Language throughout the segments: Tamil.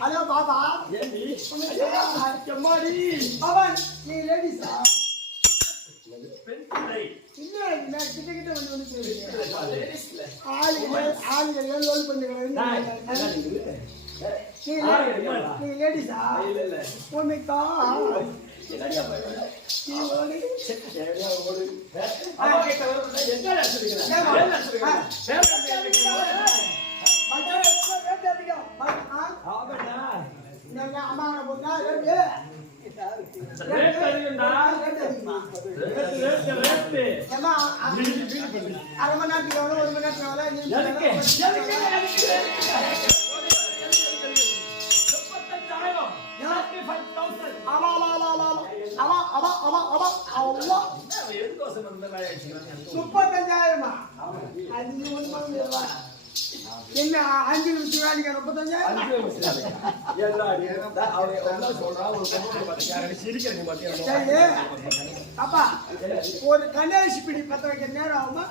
Halo Papa. Yendi. Kemari. Awan, ni ladies ah. இல்ல நான் கிட்ட கிட்ட வந்து ஆளுங்க லோல் பண்ணுங்க நீ லேடிஸா இல்ல இல்ல ஓமேக்கா என்னடியா பண்ற நீ ஓடி சரியா ஓடு அப்பா கிட்ட வர என்ன நடந்துக்கிறீங்க என்ன நடந்துக்கிறீங்க மச்சான் வெயிட் பண்ணிங்க ஆபண்ணா நான் அம்மா போனா ரெண்டு ரேட் பண்ணுங்கடா ரேட் ஏமா அரை மணி நேரத்துக்கு எவ்வளவு ஒரு மணி நேரத்துக்கு எவ்வளவு நீ என்ன 5 நிமிஷம் வேலைக்கு 35 அப்பா ஒரு கணேஷ் பிடி பத்த வைக்க நேரம் ஆகுமா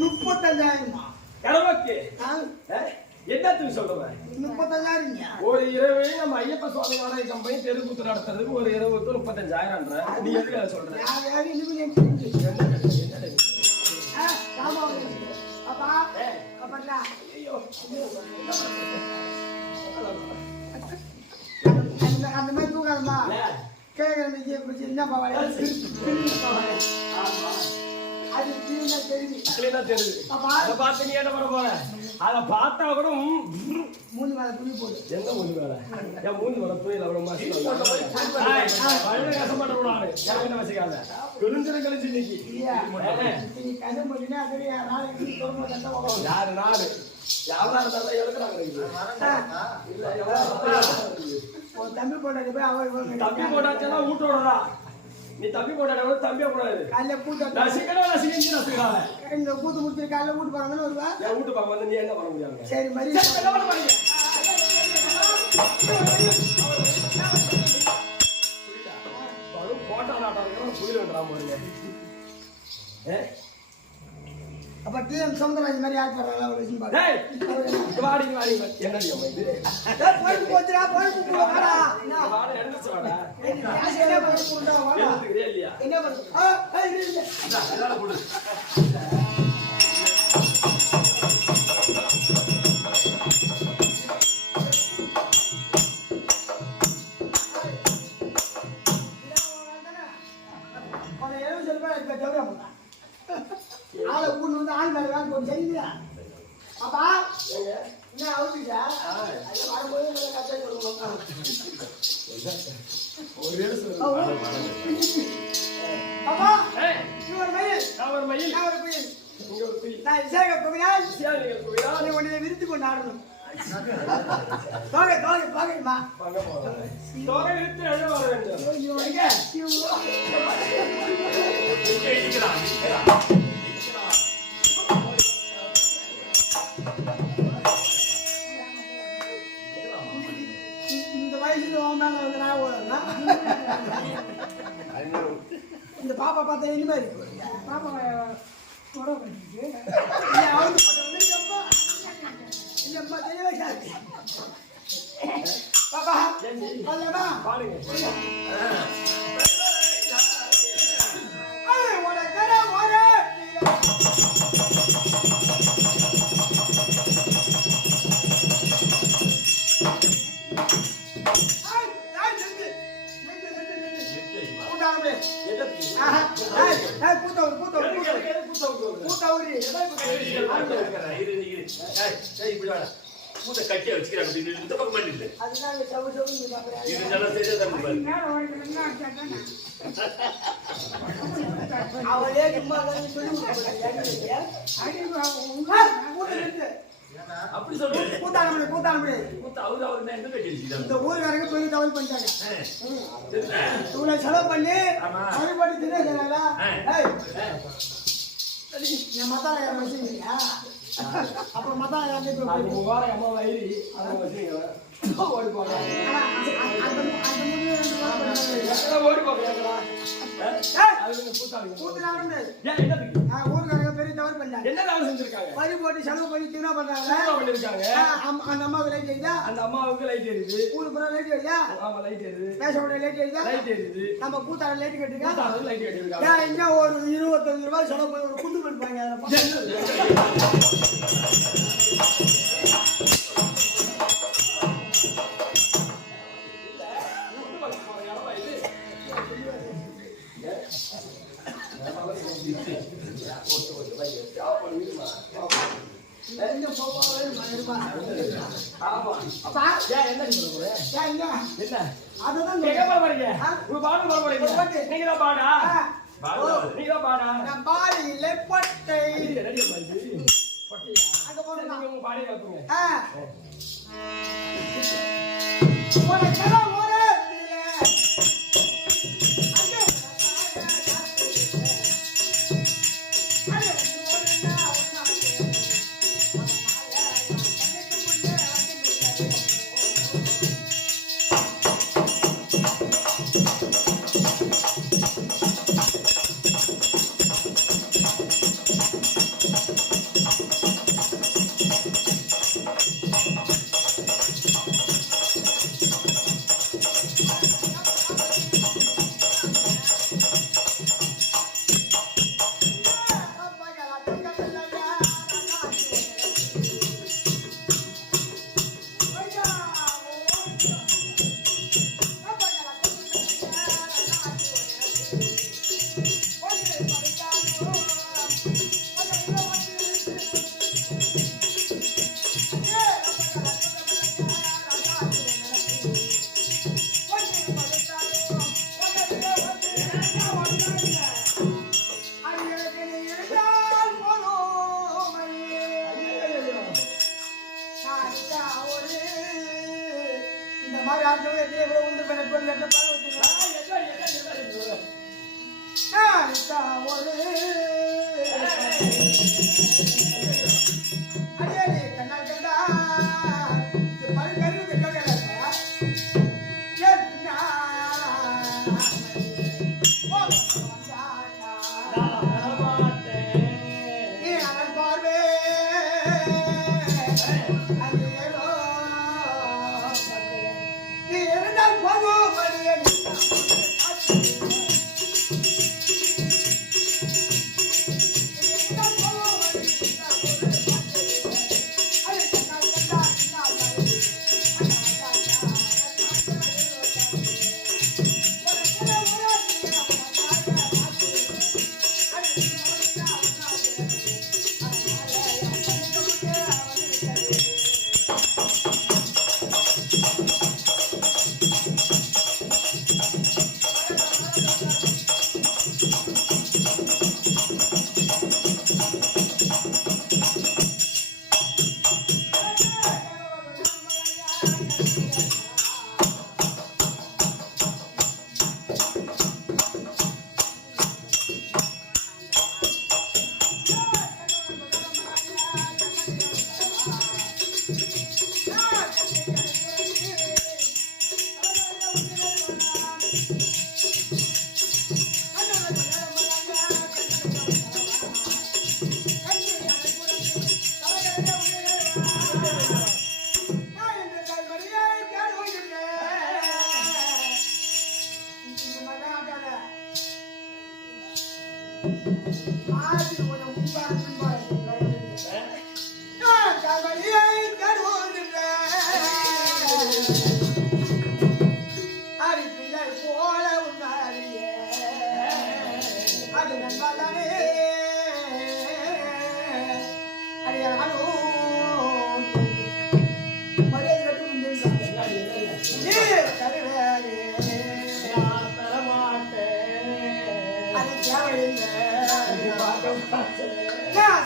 35,000 என்னத்துக்கு சொல்றேன் 35,000 ஒரு இரவு நம்ம ஐயப்ப சுவாமி வாடகை கம்பெனி தெருக்கூத்து நடத்துறதுக்கு ஒரு இரவுக்கு 35,000 நீ எதுக்கு சொல்ற அப்பா அப்பா ஐயோ அந்த மாதிரி தூக்காதம்மா கேட்கறது என்ன பாவாடை அது தெரியுது பார்த்து நீ என்ன பண்ண போற அதை பார்த்தா கூட மூணு மேல துணி போடு. என்ன மூணு வேலை என் மூணு வேலை போய் அவ்வளவு மாசம் கஷ்டப்பட்டு என்ன வச்சுக்காத பெருந்திர கழிச்சு இன்னைக்கு நீ கதை பண்ணினா அதுவே நாளைக்கு தோணும் கட்ட வரும். யாரு நாடு வியாபாரம் தான் எழுதுறாங்க தம்பி போட்டாச்சு போய் அவன் தம்பி போட்டாச்சுன்னா வீட்டோடா நீ தம்பி போட்டாட தம்பியா போடாது காலைல கூட்டு ரசிக்கணும் ரசிக்கணும் ரசிக்கிறாங்க இந்த கூத்து முடிச்சு காலைல கூட்டு போறாங்கன்னு வருவா. என் வீட்டு பக்கம் வந்து நீ என்ன பண்ண முடியாது சரி மரி என்ன பண்ண போறீங்க போட்டா நாட்டம் புயல் வேண்டாம் அப்ப டிஎம் சௌந்தரராஜ் மாதிரி யார் போறாங்களா ஒரு விஷயம் பாரு. வாடி வாடி என்னடி அம்மா இது போய் போச்சுடா போய் போடா வாட என்ன சொல்றா என்ன போய் போடா வாடா எழுதுறே இல்லையா என்ன பண்ணு இல்ல எல்லாரும் போடு அவன் 70 ரூபாய் இப்ப ஜவுரியா போடா ஆளை கூண்டு வந்து ஆள் மேல வேன் போட்டு செய்யுதா அப்பா என்ன அவுத்துட்டா அது வரும்போது நல்ல கதை சொல்லுங்க அப்பா இவர் மயில் அவர் மயில் அவர் குயில் இங்க ஒரு குயில் நான் விசாக கோவிலால் சியாலிகள் குயிலா நீ உன்னை விரித்து கொண்டு ஆடணும் தோகை தோகை தோகைமா வாங்க போறோம் தோரை விட்டு எழுத வர வேண்டும் ஐயோ எங்க இந்த வயசுல உன் மேல வந்து நான் ஓடுறேன்னா இந்த பாப்பா பார்த்தா இனிமே இருக்கு பாப்பா உடம்பு பண்ணிட்டு அவரு பார்த்தா இல்லப்பா இல்லப்பா தெரியவே பாப்பா அல்லமா பாருங்க ஐய் ஓட கர ஓட கட்டியா வச்சுக்கிறாங்க இந்த பக்கம் இல்லை இது நல்லா தெரியாத அவளே சும்மா அப்படி சொல்றேன் கூத்தாட அவர் என்ன கட்டிருச்சு இந்த ஊருக்காரங்க பெரிய தவறு பண்ணிட்டாங்க இவ்வளவு செலவு பண்ணி வழிபாடு தெரியாதா என் மத்தால யாரும் வச்சுருக்கீங்க அப்புறம் மத்தால யாரும் வாரம் அம்மா வயிறு அதை வச்சுங்க ஓடி போடுறாங்க அந்த முடிவு ஓடி போடுறாங்களா ஊருக்காரங்க பெரிய தவறு பண்ணாங்க என்ன வேலை செஞ்சிருக்காங்க வரி போட்டு செலவு பண்ணி திரும்ப பண்றாங்க பண்ணிருக்காங்க அந்த அம்மாவுக்கு லைட் எரியுதா அந்த அம்மாவுக்கு லைட் எரியுது ஊருக்கு போற லைட் எரியுதா ஆமா லைட் எரியுது பேசோட லைட் எரியுதா லைட் எரியுது நம்ம கூத்தாட லைட் கட்டுங்க லைட் கட்டிருக்காங்க இன்னும் ஒரு 25 ரூபாய் செலவு பண்ணி ஒரு குண்டு கொடுப்பாங்க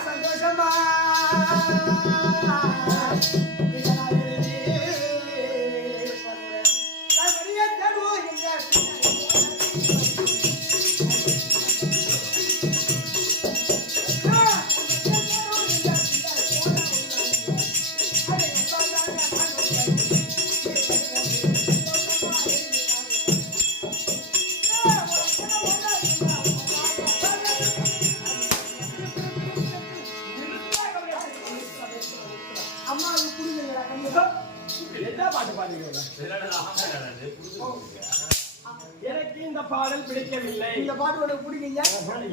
சந்தோஷமா எனக்கு இந்த பாடல் பிடிக்கவில்லை. இந்த பாட்டு உனக்கு பிடிக்கலையா?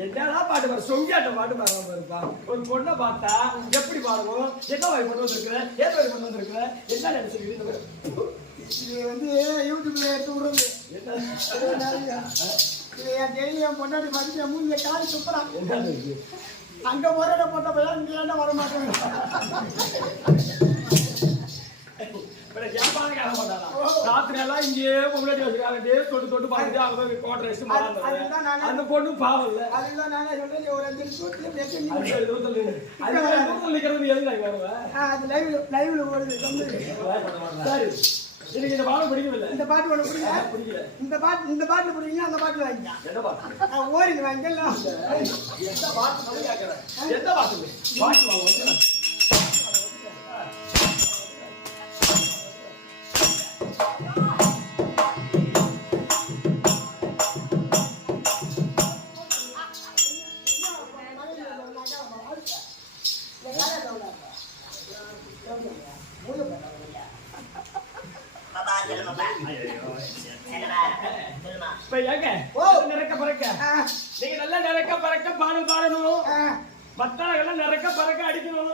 என்னடா பாட்டு வர சொங்கியாட்ட பாட்டு வராம இருக்கா? ஒரு பொண்ணை பார்த்தா எப்படி பாடுவோம்? என்ன வகை கொண்டு வந்திருக்கிற? ஏன் வகை கொண்டு வந்திருக்கிற? என்ன நினைச்சிருக்கீங்க? இது வந்து யூடியூப்ல எடுத்து விடுறது. இது என் டெய்லி என் பொண்டாட்டி படிச்சு என் மூஞ்சில காலி சுத்துறான். அங்க போற போட்ட பையன் இங்க ஏன்டா வர மாட்டேன்? ராத்திரி எல்லாம் இங்கே முன்னாடி வச்சுக்காங்க தொட்டு தொட்டு பார்த்துட்டு அவங்க கோட்டை வச்சு அந்த பொண்ணு பாவம் இல்ல. அதுதான் நானே சொல்றேன் ஒரு 5 நிமிஷத்துல நிக்கிறது எதுக்கு வருவேன்? அது லைவ்ல ஓடுது. சரி, எனக்கு இந்த பாடம் பிடிக்கவில்லை. இந்த பாட்டு உனக்கு பிடிக்கல? இந்த பாட்டு பிடிக்கல. அந்த பாட்டு வாங்கிக்க. என்ன பாட்டு? ஓரிங்க வாங்கிக்கலாம். எந்த பாட்டு கேட்கறேன்? எந்த பாட்டு? பாட்டு வாங்க. நீங்க நல்லா நிறக்க பறக்க பாடல் பாடணும். மத்தாளெல்லாம் நிறக்க பறக்க அடிக்கணும்.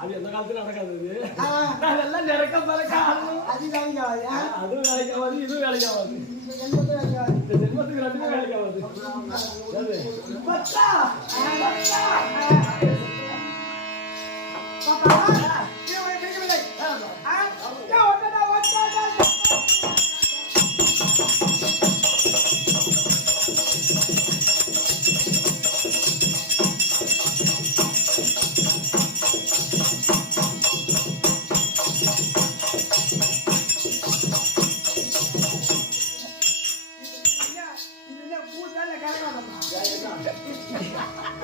அது எந்த காலத்துல நடக்காது. அதெல்லாம் நிறக்க பறக்க ஆடணும். அதுவும் வேலைக்கு ஆகாது, இதுவும் வேலைக்கு ஆகாது. இந்த ஜென்மத்துக்கு ரெண்டுமே வேலைக்கு ஆகாது.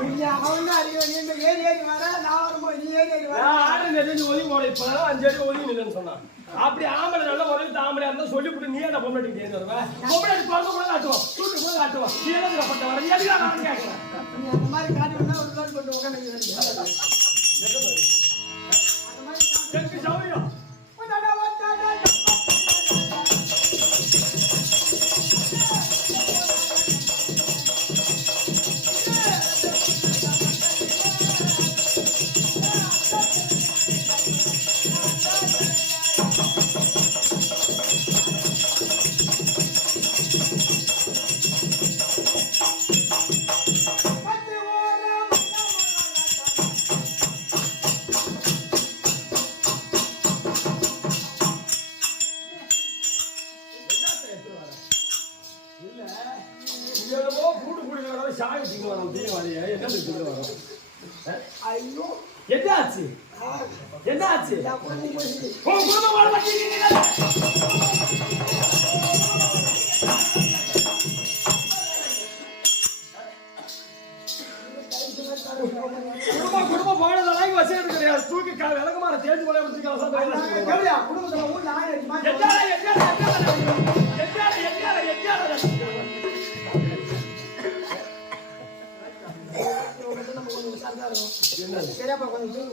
இல்ல அவன் தான் அடிக்க நீ ஏறி ஏறி வர நான் வரும்போது நீ ஏறி ஏறி வர நான் ஆடு நெஞ்சு ஒதுங்கி போட இப்பதான் 5 அடி ஒதுங்கி நில்லுன்னு சொன்னான் அப்படி ஆம்பளை நல்ல உதவி தாம்பளையா இருந்தா சொல்லிவிட்டு நீ என்ன பொம்பளை வருவேன் பொம்பளை பிறந்து கூட காட்டுவோம் தூட்டு கூட காட்டுவோம் நீ எழுதுறப்பட்ட வர நீ எதுக்காக நான் கேட்கிறேன் நீ அந்த மாதிரி காட்டுவா ஒரு நாள் கொண்டு உட்காந்து அந்த மாதிரி எனக்கு சௌரியம் ஐயோ என்னாச்சு என்னாச்சு குடும்பம் போனதெல்லாம் வசதி கிடையாது தூக்கி விளக்கமான தேர்ந்து போல குடும்பத்துல ஊர்ல சரியாப்பா கொஞ்சம்